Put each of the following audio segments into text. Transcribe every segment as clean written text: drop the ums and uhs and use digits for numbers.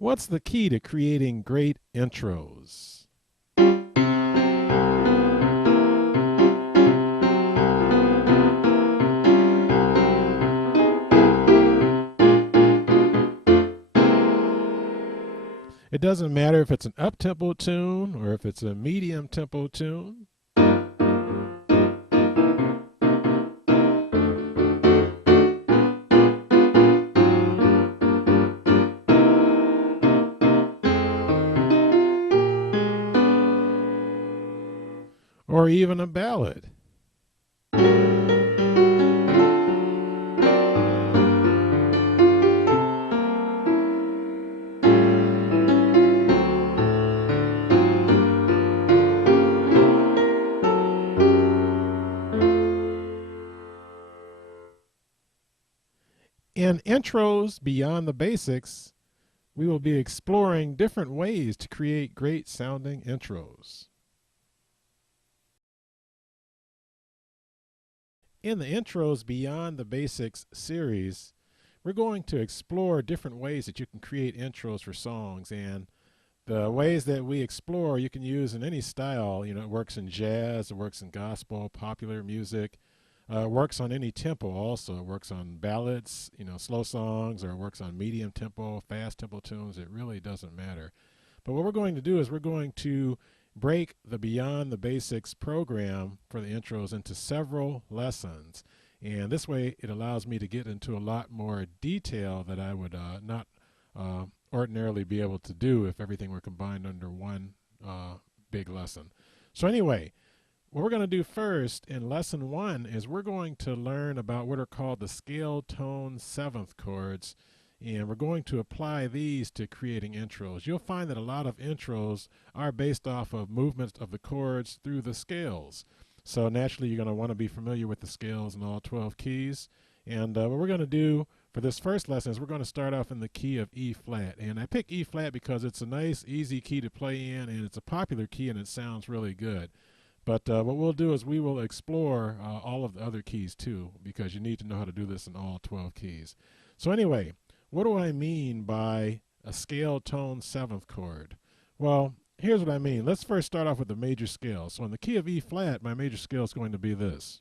What's the key to creating great intros? It doesn't matter if it's an up-tempo tune or if it's a medium tempo tune. Or even a ballad. In Intros Beyond the Basics, we will be exploring different ways to create great sounding intros. In the Intros Beyond the Basics series, we're going to explore different ways that you can create intros for songs, and the ways that we explore you can use in any style. You know, it works in jazz, it works in gospel, popular music, it works on any tempo also. It works on ballads, you know, slow songs, or it works on medium tempo, fast tempo tunes. It really doesn't matter. But what we're going to do is we're going to break the Beyond the Basics program for the intros into several lessons. And this way it allows me to get into a lot more detail that I would not ordinarily be able to do if everything were combined under one big lesson. So anyway, what we're going to do first in lesson 1 is we're going to learn about what are called the scale tone seventh chords, and we're going to apply these to creating intros. You'll find that a lot of intros are based off of movements of the chords through the scales. So naturally you're going to want to be familiar with the scales in all 12 keys. And what we're going to do for this first lesson is we're going to start off in the key of E flat. And I pick E flat because it's a nice, easy key to play in, and it's a popular key and it sounds really good. But what we'll do is we will explore all of the other keys too, because you need to know how to do this in all 12 keys. So anyway, what do I mean by a scale tone seventh chord? Well, here's what I mean. Let's first start off with the major scale. So in the key of E flat, my major scale is going to be this.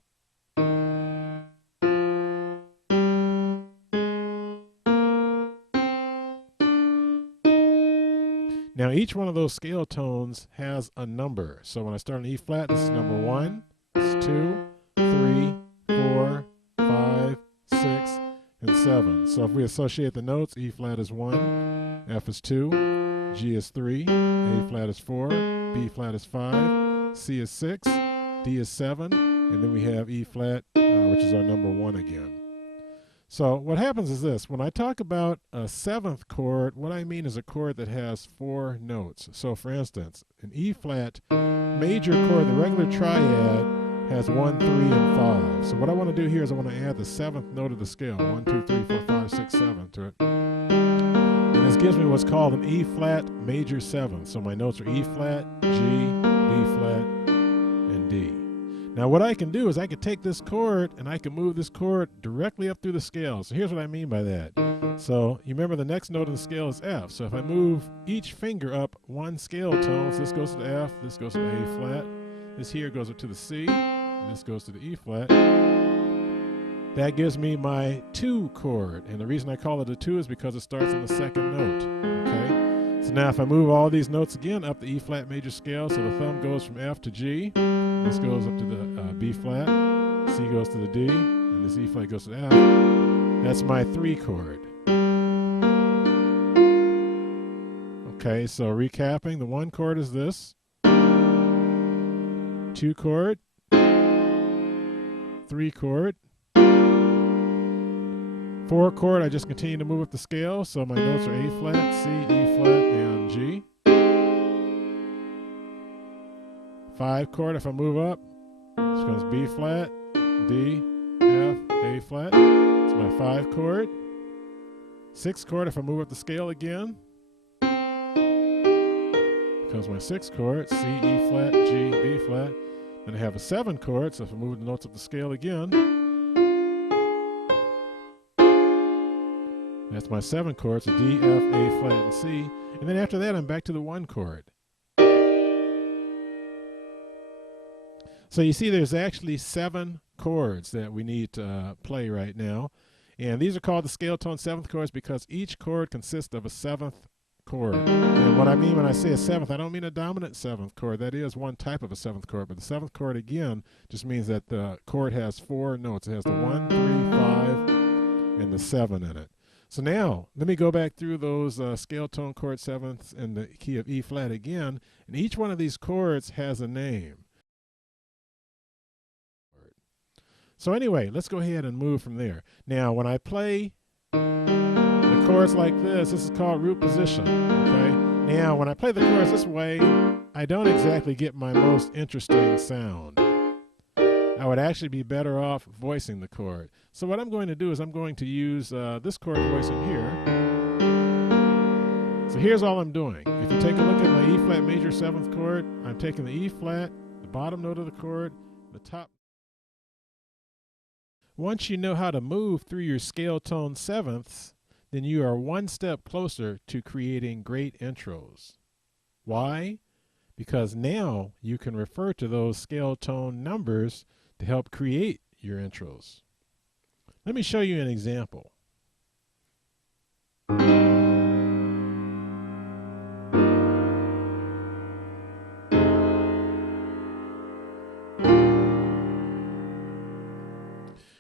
Now each one of those scale tones has a number. So when I start on E flat, this is number 1, this is 2, 3, 4, 5, 6, and 7. So if we associate the notes, E flat is 1, F is 2, G is 3, A flat is 4, B flat is 5, C is 6, D is 7, and then we have E flat, which is our number 1 again. So what happens is this. When I talk about a seventh chord, what I mean is a chord that has 4 notes. So for instance, an E flat major chord, the regular triad, has 1, 3, and 5. So what I want to do here is I want to add the 7th note of the scale, 1, 2, 3, 4, 5, 6, 7 to it. And this gives me what's called an E flat major 7th. So my notes are E flat, G, B flat, and D. Now what I can do is I can take this chord and I can move this chord directly up through the scale. So here's what I mean by that. So you remember the next note in the scale is F. So if I move each finger up 1 scale tone, so this goes to the F, this goes to the A flat, this here goes up to the C, and this goes to the E flat. That gives me my 2 chord. And the reason I call it a 2 is because it starts on the 2nd note. Okay? So now if I move all these notes again up the E flat major scale, so the thumb goes from F to G, this goes up to the B flat, C goes to the D, and this E flat goes to the F. That's my 3 chord. Okay, so recapping, the 1 chord is this, 2 chord, 3 chord, 4 chord, I just continue to move up the scale, so my notes are A flat, C, E flat, and G. 5 chord, if I move up, this goes B flat, D, F, A flat. It's my 5 chord. 6 chord, if I move up the scale again, becomes my 6 chord, C, E flat, G, B flat. Then I have a 7 chord, so if I move the notes up the scale again, That's my 7 chords, a D, F, A flat, and C. And then after that, I'm back to the 1 chord. So you see there's actually 7 chords that we need to play right now. And these are called the scale tone 7th chords because each chord consists of a 7th chord. And what I mean when I say a 7th, I don't mean a dominant 7th chord. That is one type of a 7th chord. But the 7th chord, again, just means that the chord has 4 notes. It has the 1, 3, 5, and the 7 in it. So now, let me go back through those scale tone chord 7ths in the key of E flat again. And each one of these chords has a name. So anyway, let's go ahead and move from there. Now, when I play the chords like this is called root position, okay? Now, when I play the chords this way, I don't exactly get my most interesting sound. I would actually be better off voicing the chord. So what I'm going to do is I'm going to use this chord voicing here. So here's all I'm doing. If you take a look at my E flat major 7th chord, I'm taking the E flat, the bottom note of the chord, the top. Once you know how to move through your scale tone 7ths, then you are one step closer to creating great intros. Why? Because now you can refer to those scale tone numbers to help create your intros. Let me show you an example.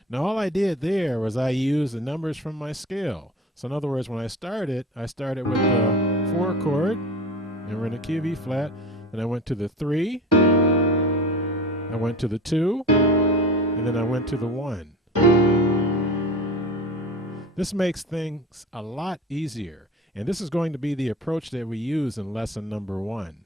Now all I did there was I used the numbers from my scale. So in other words, when I started with the 4 chord, and we're in the key of E flat, then I went to the 3, I went to the 2, and then I went to the 1. This makes things a lot easier, and this is going to be the approach that we use in lesson number 1.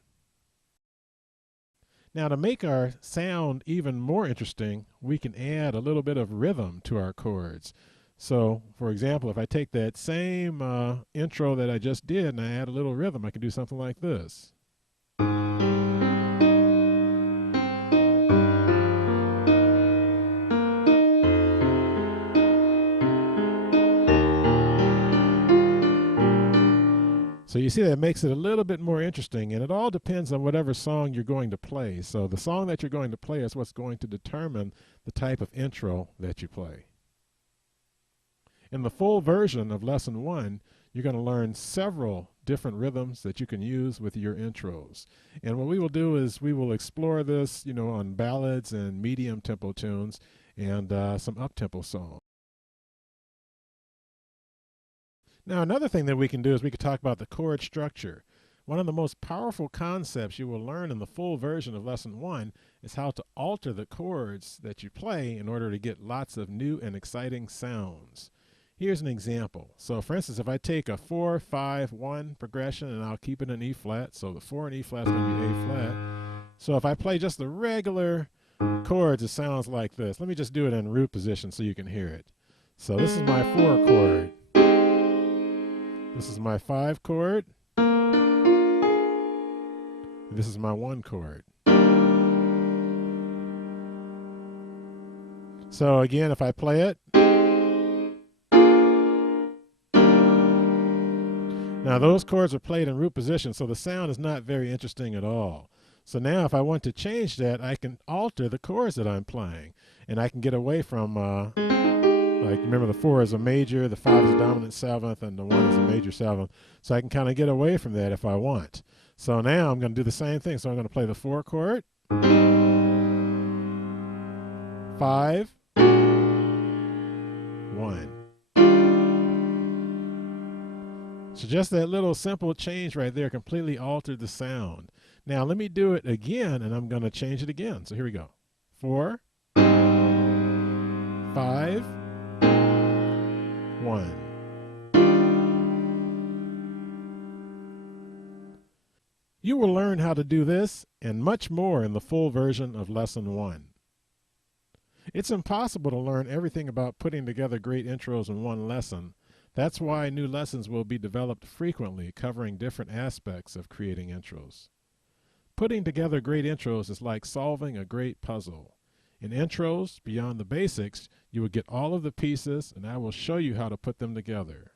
Now to make our sound even more interesting, we can add a little bit of rhythm to our chords. So for example, if I take that same intro that I just did and I add a little rhythm, I can do something like this. So you see that makes it a little bit more interesting, and it all depends on whatever song you're going to play. So the song that you're going to play is what's going to determine the type of intro that you play. In the full version of lesson 1, you're going to learn several different rhythms that you can use with your intros. And what we will do is we will explore this, on ballads and medium tempo tunes and some up-tempo songs. Now, another thing that we can do is we could talk about the chord structure. One of the most powerful concepts you will learn in the full version of lesson 1 is how to alter the chords that you play in order to get lots of new and exciting sounds. Here's an example. So for instance, if I take a 4, 5, 1 progression and I'll keep it in E flat, so the 4 in E flat is going to be A flat. So if I play just the regular chords, it sounds like this. Let me just do it in root position so you can hear it. So this is my 4 chord. This is my 5 chord. This is my 1 chord. So again, if I play it. Now those chords are played in root position, so the sound is not very interesting at all. So now if I want to change that, I can alter the chords that I'm playing. And I can get away from like remember the 4 is a major, the 5 is a dominant 7th, and the 1 is a major 7th. So I can kind of get away from that if I want. So now I'm going to do the same thing. So I'm going to play the 4 chord, 5, 1. So just that little simple change right there completely altered the sound. Now let me do it again, and I'm going to change it again. So here we go. 4, 5, 1. You will learn how to do this and much more in the full version of lesson 1. It's impossible to learn everything about putting together great intros in one lesson. That's why new lessons will be developed frequently, covering different aspects of creating intros. Putting together great intros is like solving a great puzzle. In intros, beyond the basics, you will get all of the pieces, and I will show you how to put them together.